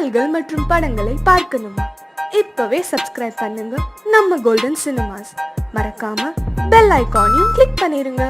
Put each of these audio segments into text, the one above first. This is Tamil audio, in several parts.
பாடல்கள் மற்றும் படங்களை பார்க்கணுமா? இப்பவே சப்ஸ்கிரைப் பண்ணுங்க நம்ம கோல்டன் சினிமாஸ். மறக்காம பெல் ஐகானையும் கிளிக் பண்ணிருங்க.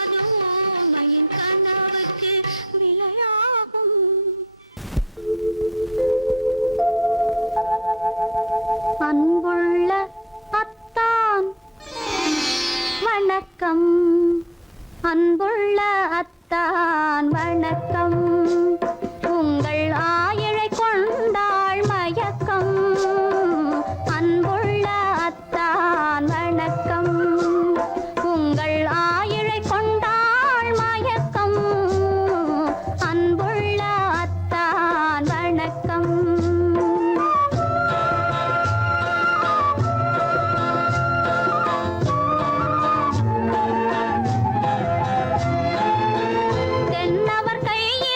அது ஓமையின் கனவுக்கு விலையாகும். அன்புள்ள அத்தான் வணக்கம், அன்புள்ள அத்தான் வணக்கம். உங்கள் ஆயிழை கொண்டாள் மயக்கம். அன்புள்ள அத்தான் வணக்கம். உங்கள் ஆயிழை கொண்டாள் மயக்கம். அன்புள்ள அத்தான் வணக்கம். தென்னவர் கையில்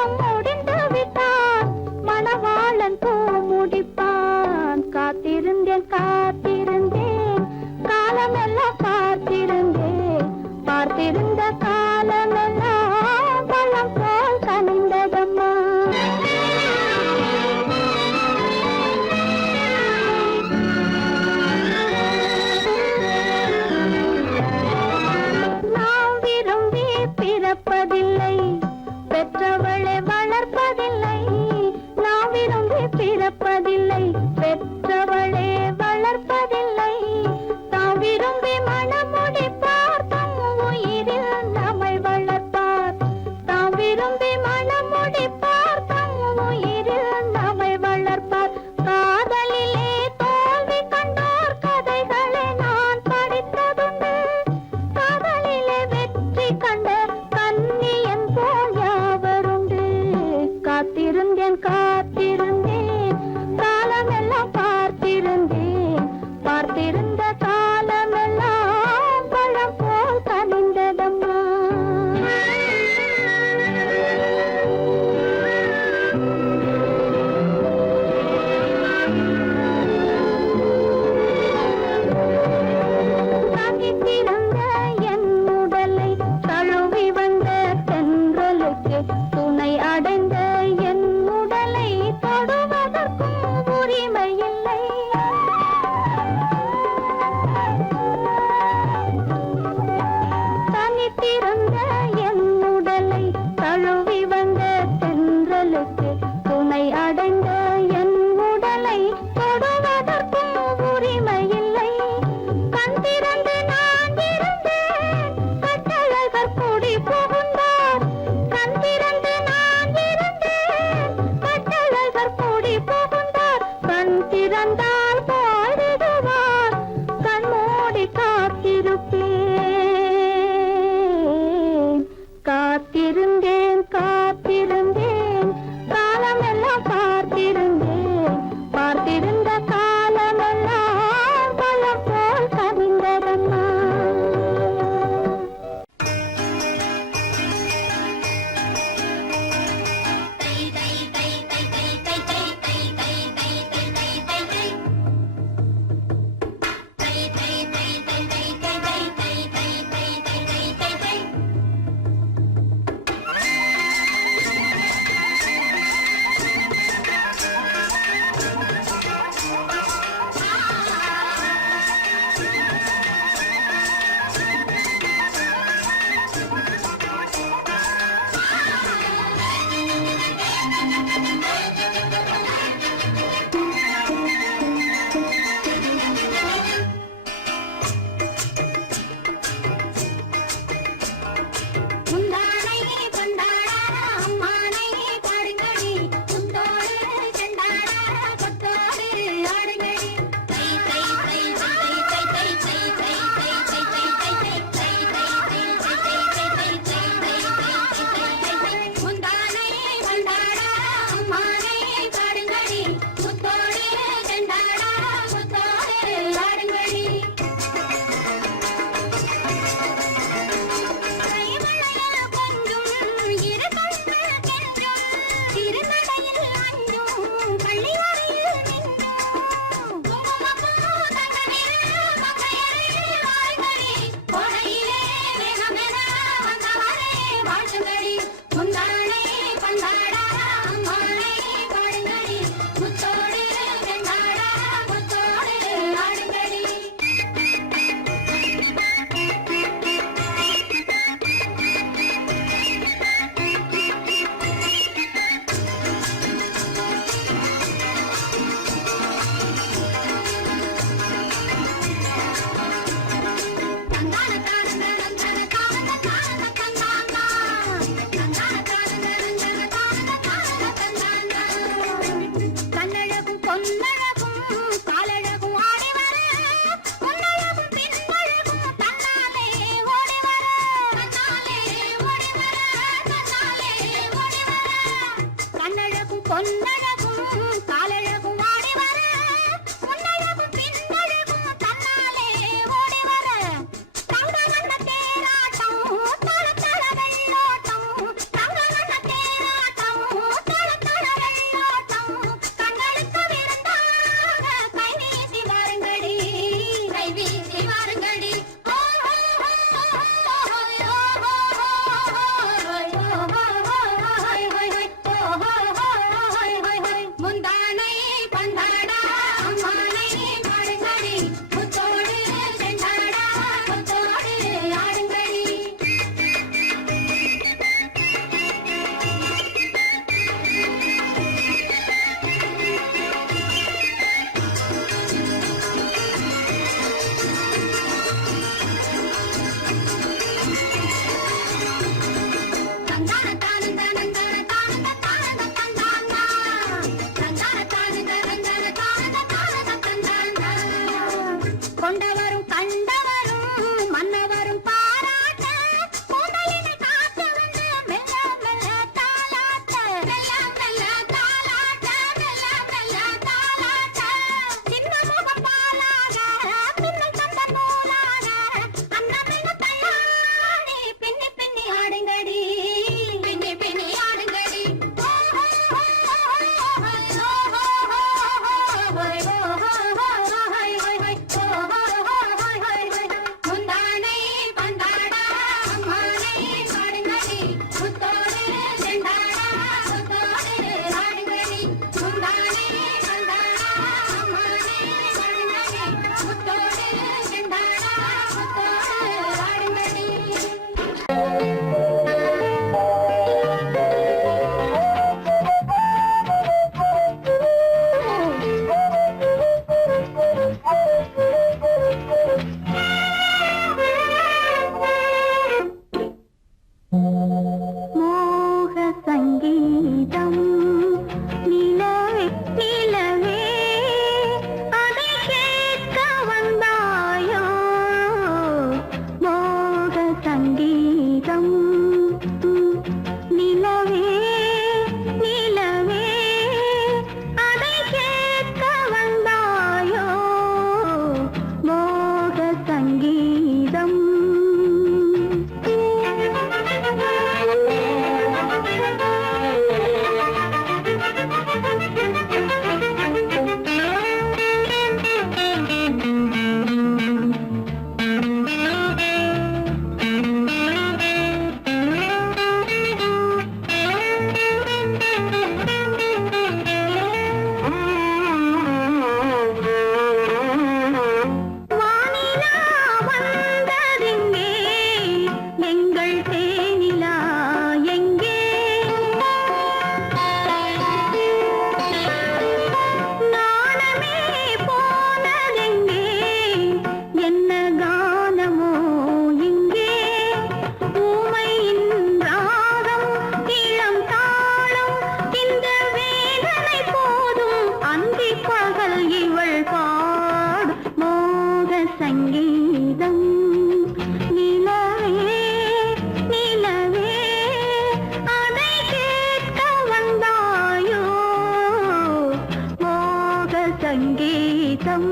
காலம் முடிந்து விட்டான் மணவாளன் பூ முடிப்பான் காத்திருந்தேன் காத்திருந்தேன் காலமெல்லாம் பார்த்திருந்தேன் பார்த்திருந்த காலமெல்லாம் பழம் போல் கனிந்ததம்மா நாம் விரும்பி பிறப்பதில்லை பெற்றவளை வளர்ப்பதில்லை நாம் விரும்பி பிறப்பதில்லை பெற்றவளை வளர்ப்பதில்லை தாம் விரும்பி மனமுடிப்பார் தம் உயிரில் நம்மை வளர்ப்பார் தாம் விரும்பி மனமுடிப்பார் தம் உயிரில் நம்மை வளர்ப்பார் காதலிலே தோல்வி கண்டோர் கதைகளை நான் படித்ததுண்டு காதலிலே வெற்றி கண்ட கன்னியன் போல் யாவருண்டு காத்திருந்தேன் காத்திருந்தேன் காலமெல்லாம் பார்த்திருந்தேன் பார்த்திருந்த காலமெல்லாம் பழம் போல் கனிந்ததம்மா தனித்திருந்த என் உடலை தழுவி வந்த தென்றலுக்கு துணை அடைந்த என் உடலை தொடுவதற்கும் உரிமை இல்லை தனித்திருந்த என் உடலை தழுவி வந்த தென்றலுக்கு துணை அடைந்த என் உடலை தொடுவதற்கும் உரிமை இல்லை கண் திறந்து நான் இருந்தேன் கட்டழகர் கூடி புகுந்தார் கண் திறந்து நான் இருந்தேன் கட்டழகர் கூடி புகுந்தார் கண் திறந்தால் பாடிடுவார் கண் மூடி காத்திருப்பேன் காத்திருந்தேன் காத்திருந்தேன் காலமெல்லாம் பார்த்திருந்தேன் பார்த்திருந்த காலமெல்லாம் பழம் போல் கனிந்ததம்மா சங்கீதம்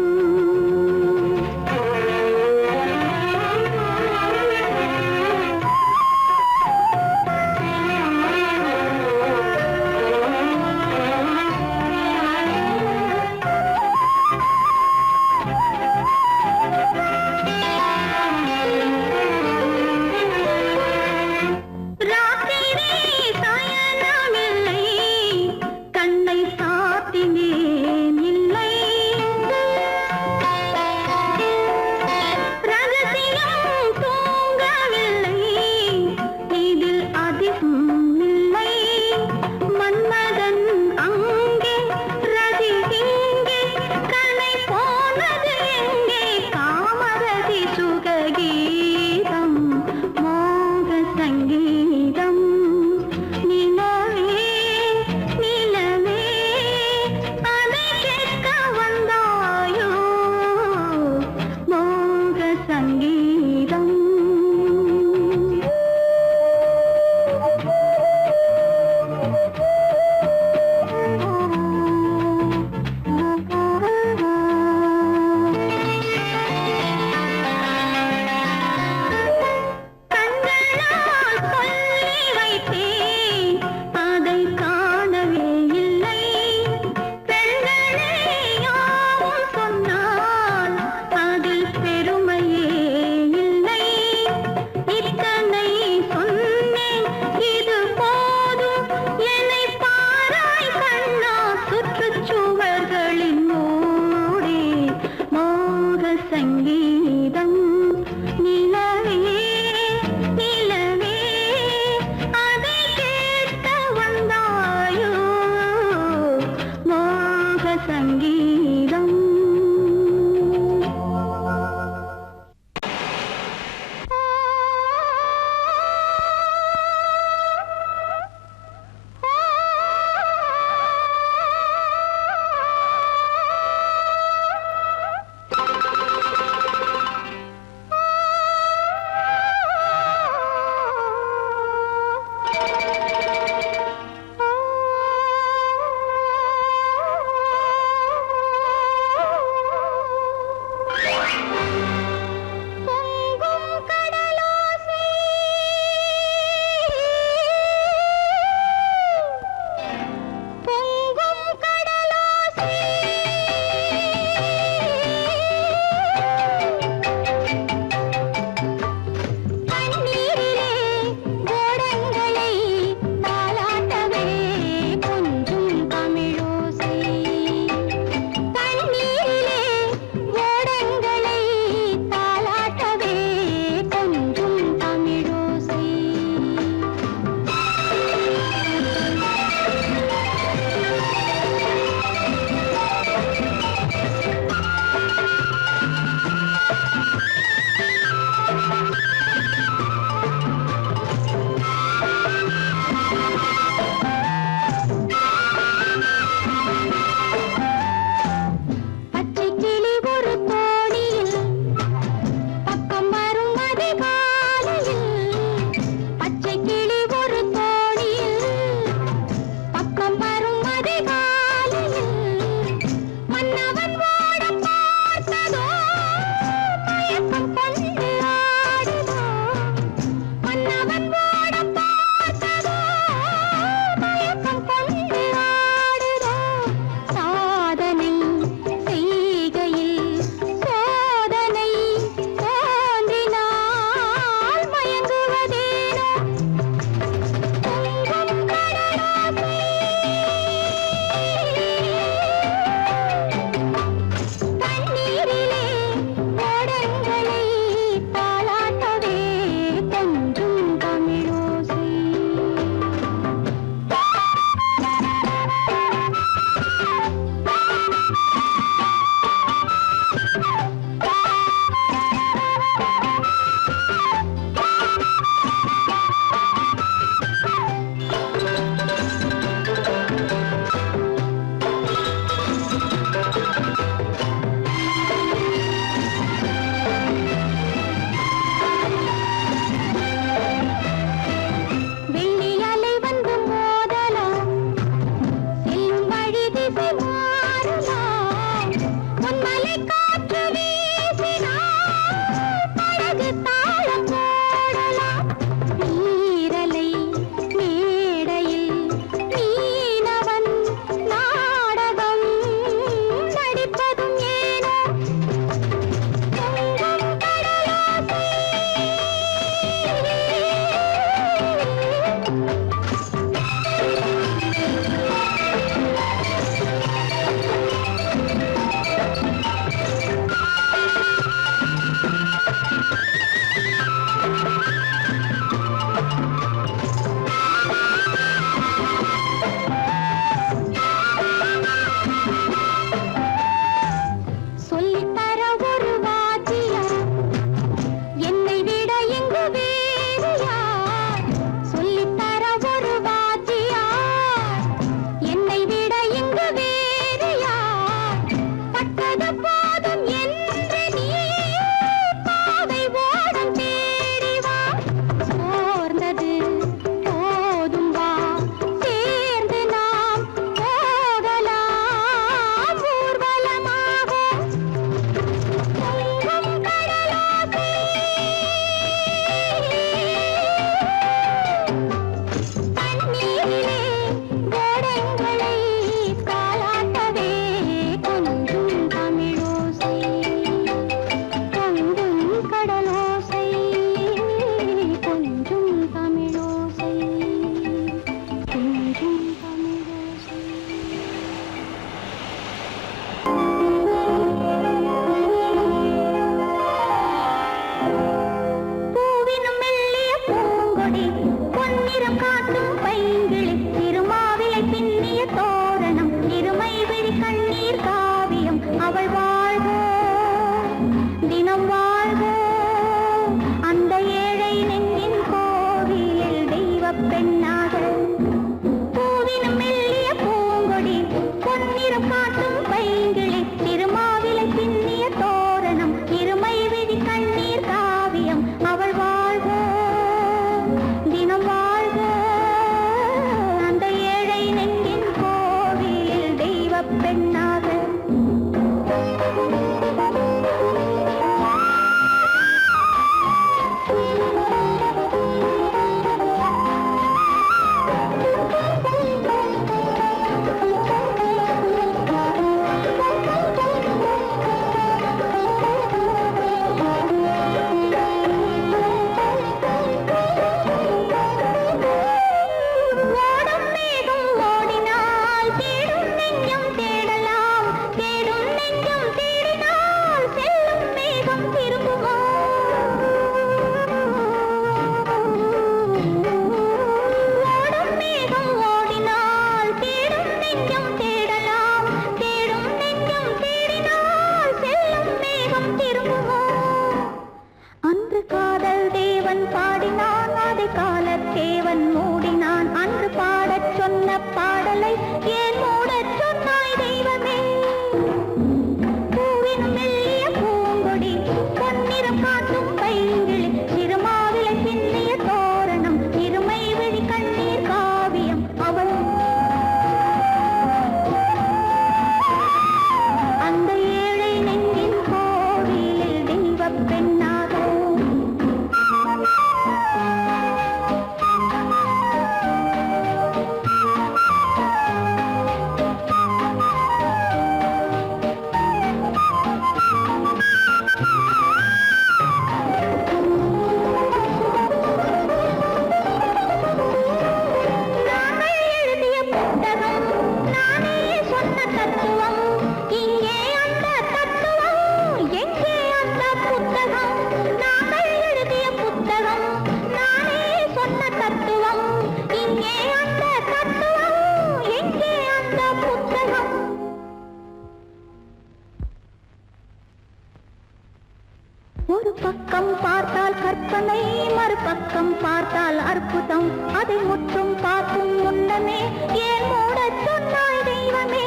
பக்கம் பார்த்தால் கற்பனை, மறுபக்கம் பார்த்தால் அற்புதம். அதை முற்றும் பார்க்கும் முன்னமே ஏன் மூடச் சொன்னாய் தெய்வமே?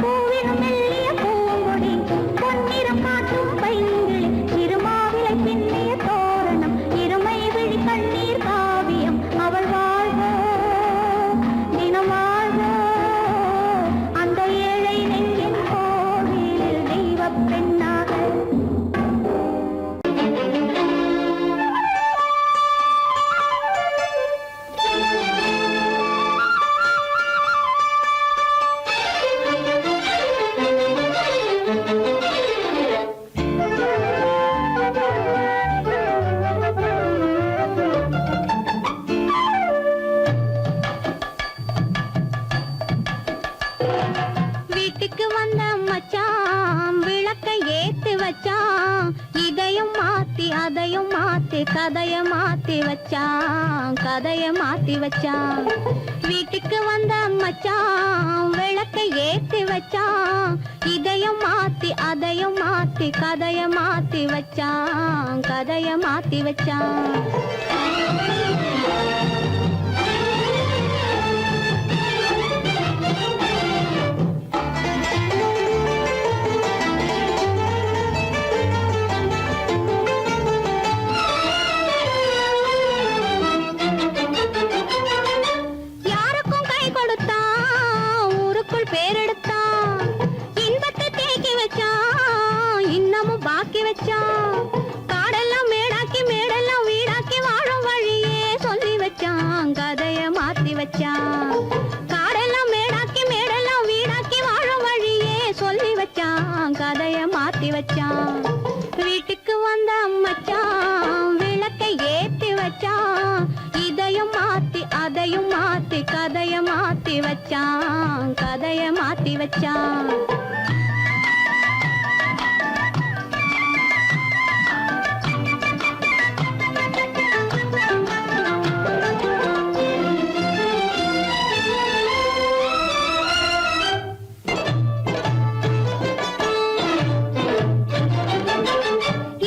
பூவினும் மெல்லிய பூங்கொடி, பொன்னிறம் காட்டும் பைங்கிளி, சிறுமாவிலை பின்னிய தோரணம், இருமை விழி கண்ணீர் காவியம். அவள் வாழ்க, தினம் வாழ்க, அந்த ஏழை நெஞ்சின் கோவிலில் தெய்வப் பெண்ணாக. வீட்டுக்கு வந்த மச்சான் விளக்கை ஏத்தி வச்சான், இதையும் மாத்தி அதையும் மாத்தி கதைய மாத்தி வச்சான், கதைய மாத்தி வச்சான். வீட்டுக்கு வந்த மச்சான் விளக்கை ஏத்தி வச்சான், இதையும் மாத்தி அதையும் மாத்தி கதைய மாத்தி வச்சான், கதைய மாத்தி வச்சான். யாருக்கும் கை கொடுத்தான், ஊருக்குள் பேரெடுத்தான், இன்பத்தை தேக்கி வச்சான், இன்னமும் பாக்கி வச்சான். காடெல்லாம் மேடாக்கி மேடெல்லாம் வீடாக்கி வாழும் வழியே சொல்லி வச்சான், கதைய மாத்தி வச்சான். காடெல்லாம் மேடாக்கி மேடெல்லாம் வீடாக்கி வாழும் வழியே சொல்லி வச்சான், கதைய மாத்தி வச்சான். வீட்டுக்கு வந்த மச்சான் விளக்கை ஏத்தி வச்சான், இதையும் மாத்தி அதையும் மாத்தி கதைய மாத்தி வச்சான், கதைய மாத்தி வச்சான்.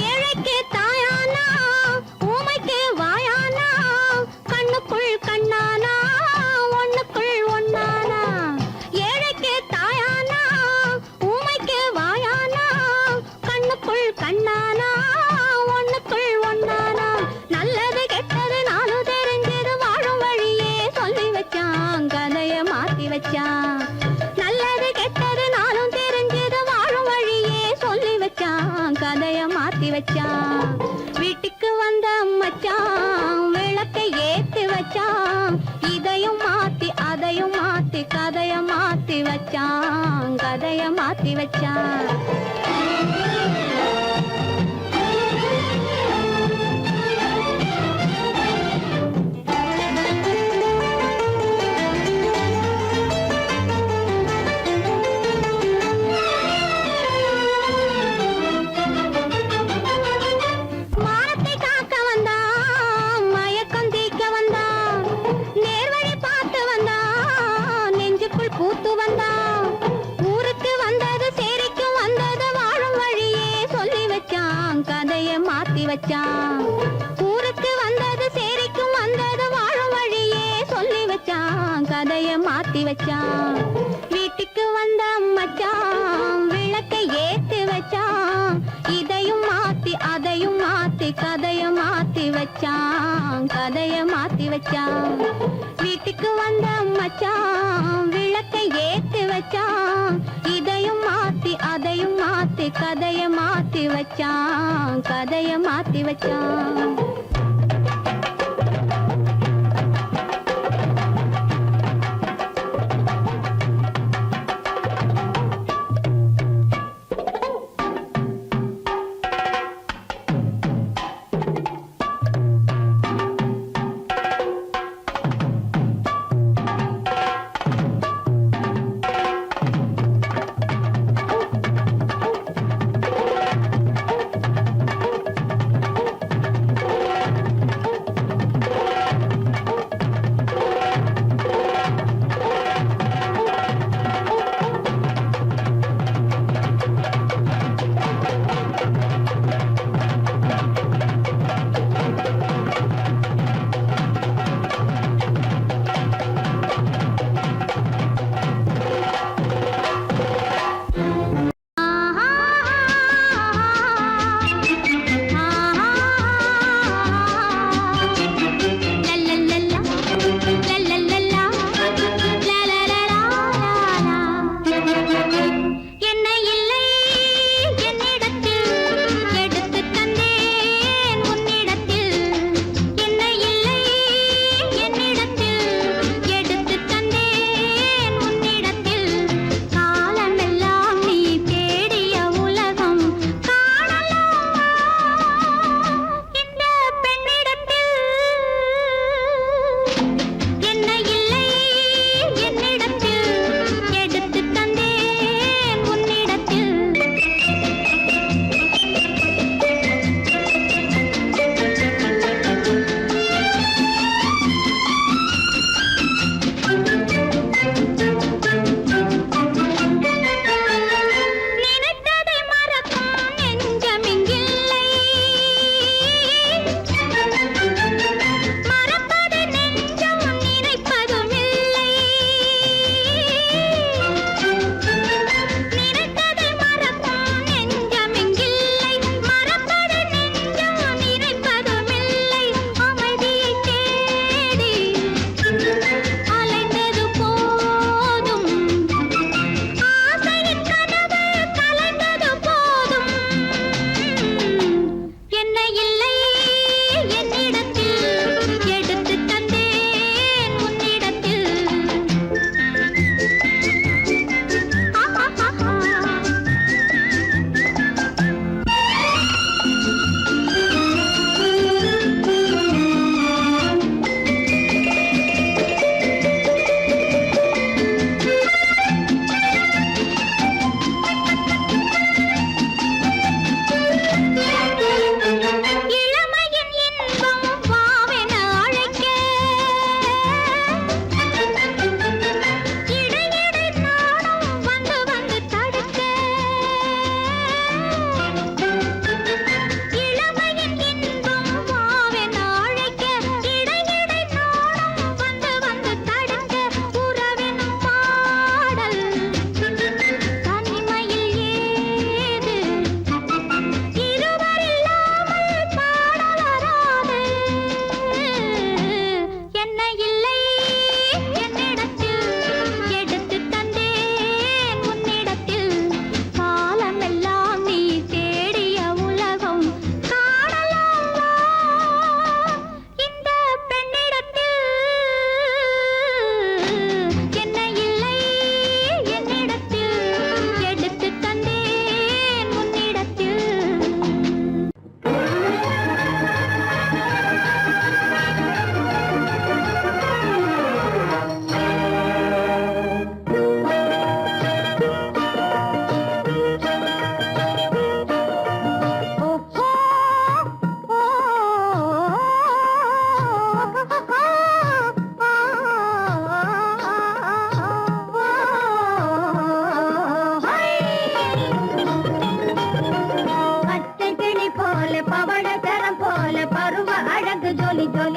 ஏழைக்கு தாயானா, ஊமைக்கு வாயானா, கண்ணுக்குள் கண்ணானா, ஒண்ணுக்குள் ஒண்ணானா. ஏழைக்கு தாயானா, ஊமைக்கு வாயானா, கண்ணுக்குள் கண்ணானா, ஒண்ணுக்குள் ஒண்ணானா. நல்லது கெட்டது நானும் தெரிஞ்சது வாழும் வழியே சொல்லி வச்சான், கதைய மாத்தி வச்சான். நல்லது கெட்டது நானும் தெரிஞ்சது வாழும் வழியே சொல்லி வச்சான், கதைய மாத்தி வச்சான். வீட்டுக்கு வந்த மச்சான் விளக்கை ஏத்தி வச்சான், இதையும் மாத்தி அதையும் மாத்தி கதைய மாத்தி வச்சான், கதைய மாத்தி வச்சான். மானத்தை காக்க வந்தான், மயக்கம் தீக்க வந்தான், நேர்வழி பார்த்து வந்தான், நெஞ்சுக்குள் பூத்து வந்தான். ஊருக்கு வந்தது சேரிக்கும் வந்தது வாழும் வழியே சொல்லி வச்சான், கதைய மாத்தி வச்சான். ஊருக்கு வந்தது சேரிக்கும் வந்தது வாழும் வழியே சொல்லி வச்சான், கதைய மாத்தி வச்சான். வீட்டுக்கு வந்த மச்சான் விளக்கை ஏத்தி வச்சான், இதையும் மாத்தி அதையும் மாத்தி கதைய மாத்தி வச்சான், கதைய மாத்தி வச்சான். வீட்டுக்கு வந்த மச்சான் விளக்கை ஏத்தி வச்சான், இதையும் மாத்தி அதையும் மாத்தி கதைய மாத்தி வச்சான், கதைய மாத்தி வச்சான்.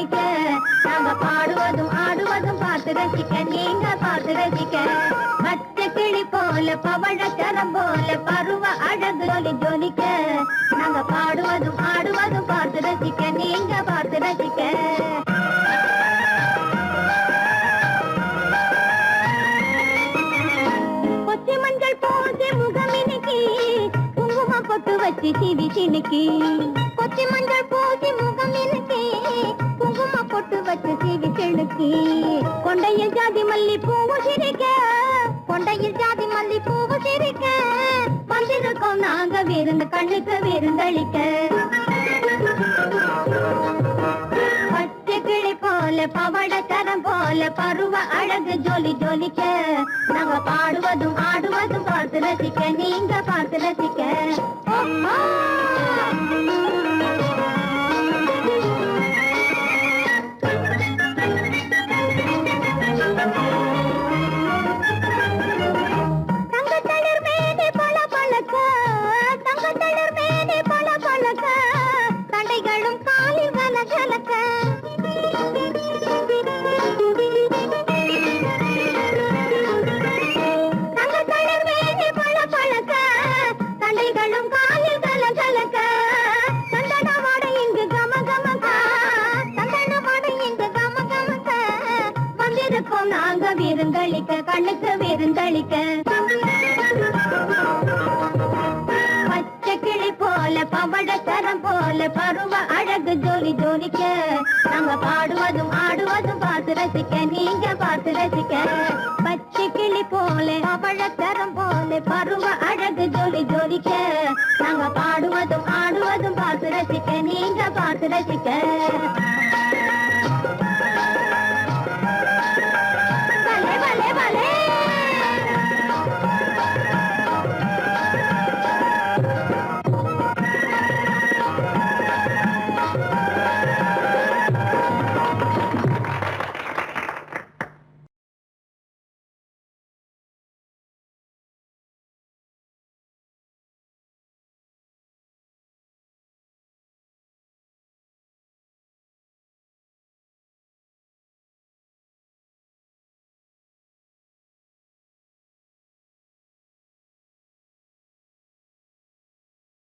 ஜொலிக்க நாங்க பாடுவதும் ஆடுவதும் பார்த்து ரசிக்க நீங்க பார்த்து ரசிக்க பச்சை கிளி போல பவழச்சரம் போல பருவ அழகு ஜொலி ஜொலிக்க நாங்க பாடுவதும் ஆடுவதும் பார்த்து ரசிக்க நீங்க பார்த்து ரசிக்க கொச்சி மஞ்சள் போசி முகமினுக்கி குங்குமம் பொட்டு வச்சு சிவி சினுக்கி கொச்சி மஞ்சள் போசி முகமினுக்கி குங்குமம் பொட்டு வச்சு சிவி சினுக்கி கொண்டையில் ஜாதி மல்லி பூவு சிரிக்க கொண்டையில் ஜாதி மல்லி பூவு சிரிக்க வந்திருக்கோம் நாங்க விருந்து கண்ணுக்கு விருந்தளிக்க பச்சை கிளி போல பவழச்சரம் போல பருவ அழகு ஜொலி ஜொலிக்க நாங்க பாடுவதும் ஆடுவதும் பார்த்து ரசிக்க நீங்க பார்த்து ரசிக்க தங்கத்தளிர் மேனி பல பழக்க தங்கத்தளிர் மேனி பல பழக்க தண்டைகளும் காலில் கல கலக்க தங்கத்தளிர் மேனி பல பழக்க தண்டைகளும் காலில் கல கலக்க சந்தனவாட இங்கு கம கமக்க சந்தனவாட இங்கு கம கமக்க வந்திருக்கோம் நாங்க விருந்தளிக்க கண்ணுக்கு விருந்தளிக்க பச்சை கிளி போல பவழச்சரம் போல பருவ அழகு ஜொலி ஜொலிக்க நாங்க பாடுவதும் ஆடுவதும் பார்த்து ரசிக்க நீங்க பார்த்து ரசிக்க பச்சை கிளி போல பவழச்சரம் போல பருவ அழகு ஜொலி ஜொலிக்க நாங்க பாடுவதும் ஆடுவதும் பார்த்து ரசிக்க நீங்க பார்த்து ரசிக்க